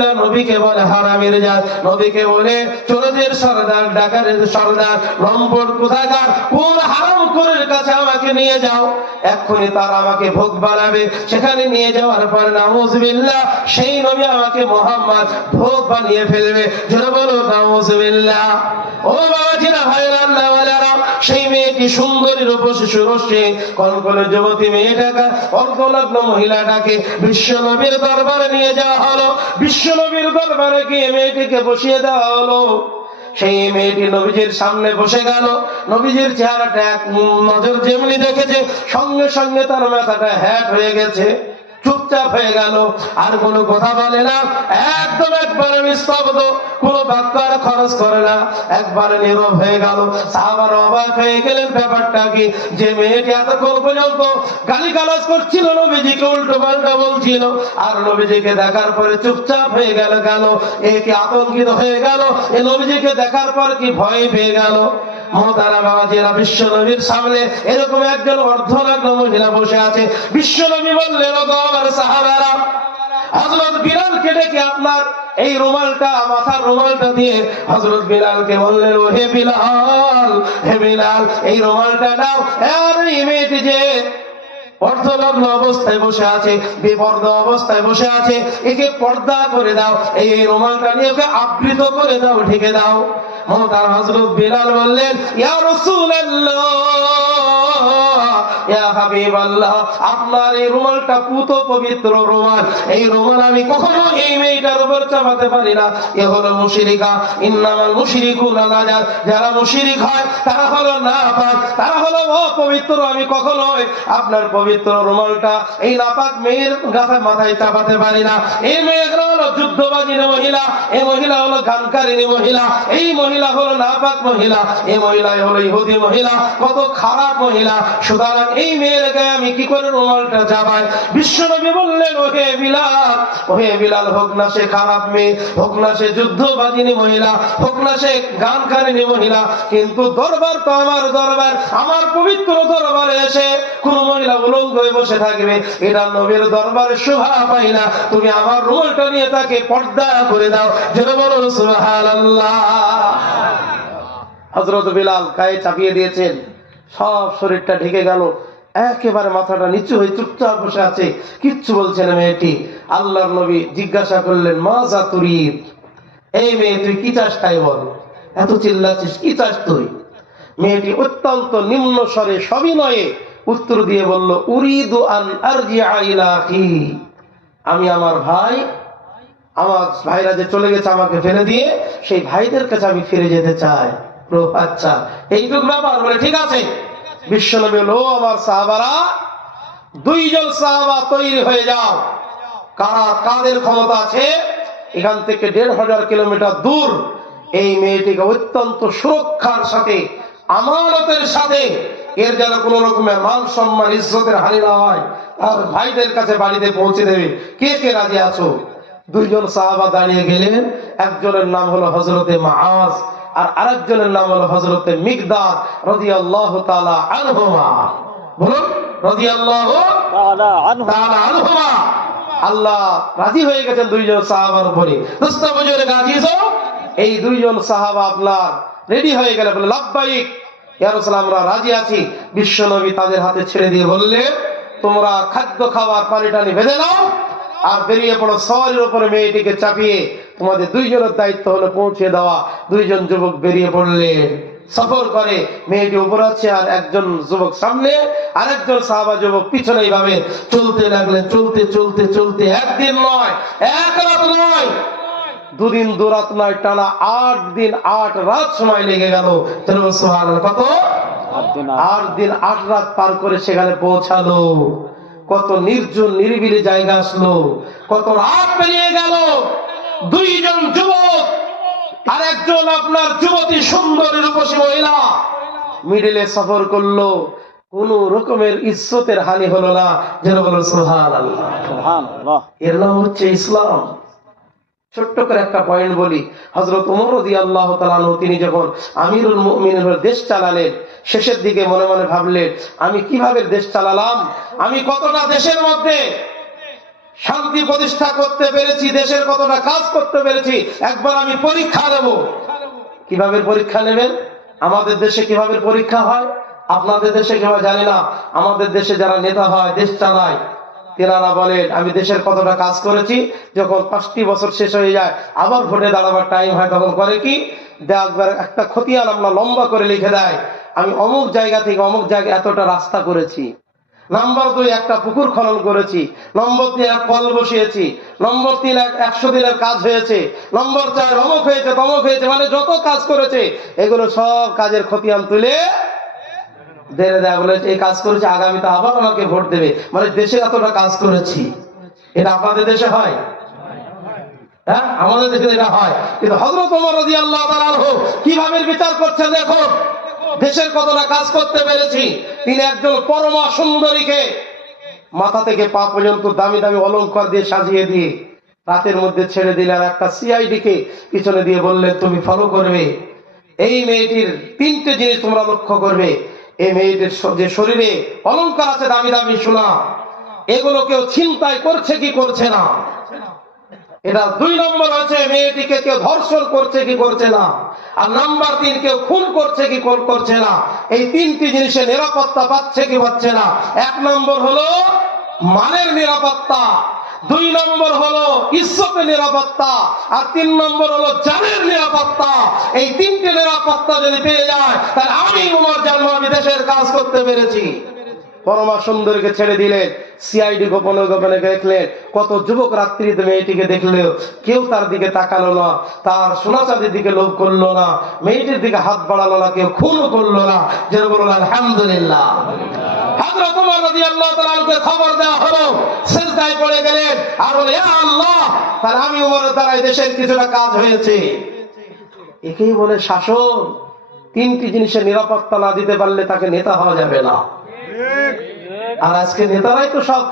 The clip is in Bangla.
নাউজুবিল্লাহ নবীকে বলে, হারামের জাত। নবীকে বলে, চোরদের সর্দার ডাকারের সর্দার কোথাকার, কোন কাছে আমাকে নিয়ে যাও। এক্ষুনি তার আমাকে ভোগ বানাবে সেখানে নিয়ে যাওয়ার পর সেই নবী আমাকে মোহাম্মদ ভোগ বানিয়ে ফেলবে। যেন বলো ও বাবাজিরা ভাইরা আল্লাহওয়ালারা সেই মেয়েটি সুন্দরী রূপসী রসে কনকনে যুবতী মেয়েটাকে, অর্ধলগ্ন মহিলাটাকে বিশ্বনবীর দরবারে নিয়ে যাওয়া হলো। বিশ্বনবীর দরবারে গিয়ে মেয়েটিকে বসিয়ে দেওয়া হলো। সেই মেয়েটি নবীজির সামনে বসে গেল। নবীজির চেহারাটা এক নজর যেমনি দেখেছে, সঙ্গে সঙ্গে তার মাথাটা হ্যাট হয়ে গেছে। চুপচাপ হয়ে গেল। আর কোনো কথা বলে না। একদম একবারে নিস্তব্ধ। কোনো বাক্য আর খরচ করে না। একবারে নীরব হয়ে গেল। সাহাবার অবাক হয়ে গেলেন। ব্যাপারটা কি? যে মেয়েটি এতক্ষণ পর্যন্ত গালি গালাজ করছিল, নবীজিকে উল্টো পাল্টা বলছিল। আর নবীজিকে দেখার পরে চুপচাপ হয়ে গেল গেল। এ কি আতঙ্কিত হয়ে গেল? এ নবীজিকে দেখার পর কি ভয় পেয়ে গেল? আপনার এই রুমালটা, মাথার রুমালটা দিয়ে বিলালকে বললেন ও হে বিলাল হে বিলাল, এই রুমালটা নাও। যে অর্ধলগ্ন অবস্থায় বসে আছে, বিপর্দ অবস্থায় বসে আছে, একে পর্দা করে দাও এই এই রুমালটা নিয়ে ওকে আবৃত করে দাও, ঢেকে দাও। মমতার হজরত বিলাল বললেন ইয়া রাসূলুল্লাহ আপনার এই রুমালটা পুত পবিত্র রুমাল। এই রুমাল আমি কখনো এই মেয়েটার উপর চাপাতে পারি না। এ হলো ইন্নামাল নাজার। যারা হয়, তারা হলো তারা হলো আমি কখনোই আপনার পবিত্র রুমালটা এই নাপাক মেয়ের গাছে মাথায় চাপাতে পারি না। এই মেয়েগুলো হলো যুদ্ধবাজিনী মহিলা। এই মহিলা হলো গানকারিনী মহিলা। এই মহিলা হলো নাপাক মহিলা। এই মহিলা হলো ইহুদি মহিলা। কত খারাপ মহিলা। সুতরাং এই মেয়ের গায়ে আমি কি করে রুমালটা চাপাই বিশ্বনবী বললেন, ওহে বিলাল ওহে বিলাল, হোক না সে খারাপ মেয়ে, হোক না সে যুদ্ধবাজিনী মহিলা, হোক না সে গানকারিনী মহিলা, কিন্তু দরবার তো আমার দরবার, আমার পবিত্র দরবারে এসে কোন মহিলা উলঙ্গ হয়ে বসে থাকবে। এটা নবীর দরবারে শোভা পাই না। তুমি আমার রুমালটা নিয়ে তাকে পর্দা করে দাও। যেন বলো, সুবহানাল্লাহ। হযরত বিলাল গায়ে চাপিয়ে দিয়েছেন। সব শরীরটা ঢেকে গেল। একেবারে মাথাটা নিচু হয়ে চুপচাপ বসে আছে। কিচ্ছু বলছে না মেয়েটি। আল্লাহর নবী জিজ্ঞাসা করলেন, মা যা এই মেয়ে তুই কি চাস তাই বল? এত চিল্লাচ্ছিস, কি চাস তুই? মেয়েটি অত্যন্ত নিম্ন স্বরে সবিনয়ে উত্তর দিয়ে বলল, উরিদু আন আমি আমার ভাই, আমার ভাইরা যে চলে গেছে আমাকে ফেলে দিয়ে, সেই ভাইদের কাছে আমি ফিরে যেতে চাই। আচ্ছা এইটুকু ব্যাপার, বলে ঠিক আছে। বিশ্বনবী হলো আমার সাহাবারা, দুইজন সাহাবা তৈরি হয়ে যাও। কারা কাদের ক্ষমতা আছে? এখান থেকে দেড় হাজার কিলোমিটার দূর। এই মেয়েটিকে অত্যন্ত সুরক্ষার সাথে, আমানতের সাথে, এর যেন কোন রকমের মান সম্মান, ইজ্জতের হানি না হয় আর ভাইদের কাছে বাড়িতে পৌঁছে দেবে। কে কে রাজি আছো? দুইজন সাহাবা দাঁড়িয়ে গেলেন। একজনের নাম হলো হজরতে মাআজ। আর আরেকজনের নাম হলো হজরতে মিকদার রাদিয়াল্লাহু তাআলা আনহুমা। বলুন তাআলা আনহু আনহুমা। আল্লাহ রাজি হয়ে গেছেন দুইজন সাহাবার উপরে দোস্ত আজিজ এই দুইজন সাহাবা আপনার রেডি হয়ে গেলে বলে লাভবাহিক ইয়ারসালাম আমরা রাজি আছি। বিশ্ব নবী তাদের হাতে ছেড়ে দিয়ে বললে তোমরা খাদ্য খাবার পানি টানি বেঁধে নাও আর বেরিয়ে পড়ো সওয়ারির উপরে মেয়েটিকে চাপিয়ে তোমাদের দুইজনের দায়িত্ব হলো পৌঁছে দেওয়া। দুইজন যুবক বেরিয়ে পড়লেন সফর করে। মেয়েটি উপর আছে আর একজন যুবক সামনে। আর একজন সাহাবা যুবক পিছনে এইভাবে চলতে লাগলেন চলতে চলতে চলতে। একদিন নয় এক রাত নয়। দুদিন দুরাত নয় টানা আট দিন আট রাত সময় লেগে গেল। কত? আট দিন আট রাত পার করে সেখানে পৌঁছালো। কত নির্জন নিরিবিলি জায়গা আসলো। কত রাত পেরিয়ে গেল। দুইজন যুবক আর একজন আপনার যুবতী সুন্দরী রূপসী মহিলা। মিডিলে সফর করল কোন রকমের ইজ্জতের হানি হলো না। যেন বলো সোহান আল্লাহ এর নাম হচ্ছে ইসলাম। ছোট্ট করে একটা পয়েন্ট বলি। হজরত উমর রদি আল্লাহ তিনি যখন আমিরুল মুমিনের দেশ চালালেন শেষের দিকে মনে মনে ভাবলেন আমি কীভাবে দেশ চালালাম? আমি কতটা দেশের মধ্যে শান্তি প্রতিষ্ঠা করতে পেরেছি, দেশের কতটা কাজ করতে পেরেছি, একবার আমি পরীক্ষা নেব কীভাবে পরীক্ষা নেবেন? আমাদের দেশে কীভাবে পরীক্ষা হয়? আপনাদের দেশে কীভাবে জানি না। আমাদের দেশে যারা নেতা হয়, দেশ চালায়, তেনারা বলেন, আমি দেশের কতটা কাজ করেছি, যখন পাঁচটি বছর শেষ হয়ে যায়, আবার ভোটে দাঁড়াবার টাইম হয়, তখন করে কি? একবার একটা খতিয়ান আমরা লম্বা করে লিখে দেয়, আমি অমুক জায়গা থেকে অমুক জায়গায় এতটা রাস্তা করেছি। নম্বর দুই, একটা পুকুর খনন করেছি। নম্বর তিন, এক কল বসিয়েছি। নম্বর তিন, এক একশো দিনের কাজ হয়েছে। নম্বর চার অমুক হয়েছে, তমক হয়েছে মানে যত কাজ করেছে, এগুলো সব কাজের খতিয়ান তুলে দেড়ে এই কাজ করেছে আগামীতে আবার আমাকে ভোট দেবে। মানে দেশে এতটা কাজ করেছি, এটা আপনাদের দেশে হয়? হ্যাঁ আমাদের দেশে এটা হয়। কিন্তু হজরত রাজি আল্লাহ কীভাবে বিচার করছেন দেখো, দেশের কতটা কাজ করতে পেরেছি তিনি একজন পরমা সুন্দরীকে মাথা থেকে পা পর্যন্ত দামি দামি অলংকার দিয়ে সাজিয়ে দিয়ে রাতের মধ্যে ছেড়ে দিলেন। একটা সিআইডি কে পিছনে দিয়ে বললেন, তুমি ফলো করবে। এই মেয়েটির তিনটে জিনিস তোমরা লক্ষ্য করবে। এই মেয়েটির যে শরীরে অলংকার আছে দামি দামি সোনা এগুলো কেউ ছিনতাই করছে কি করছে না। এটা দুই নম্বর হচ্ছে, মেয়েটিকে কেউ ধর্ষণ করছে কি করছে না। আর নাম্বার তিন, কেউ খুন করছে কি করছে না। এই তিনটি জিনিসের নিরাপত্তা পাচ্ছে কি পাচ্ছে না। এক নম্বর হলো মানের নিরাপত্তা, দুই নম্বর হলো ইজ্জতের নিরাপত্তা, আর তিন নম্বর হলো জানের নিরাপত্তা। এই তিনটি নিরাপত্তা যদি পেয়ে যায়, তাহলে আমি উমর জানব, আমি দেশের কাজ করতে পেরেছি। পরমা সুন্দরীকে ছেড়ে দিলেন সিআইডি গোপনে গোপনে দেখলেন কত যুবক রাত্রিতে মেয়েটিকে দেখলেও কেউ তার দিকে তাকালো না, তার সোনা চাঁদির দিকে লোভ করল না, মেয়েটির দিকে হাত বাড়ালো না, কেউ খুনও করল না, যেন বলল, আলহামদুলিল্লাহ। তিনটি জিনিসের নিরাপত্তা না দিতে পারলে তাকে নেতা হওয়া যাবে না। আর আজকে নেতারাই তো সব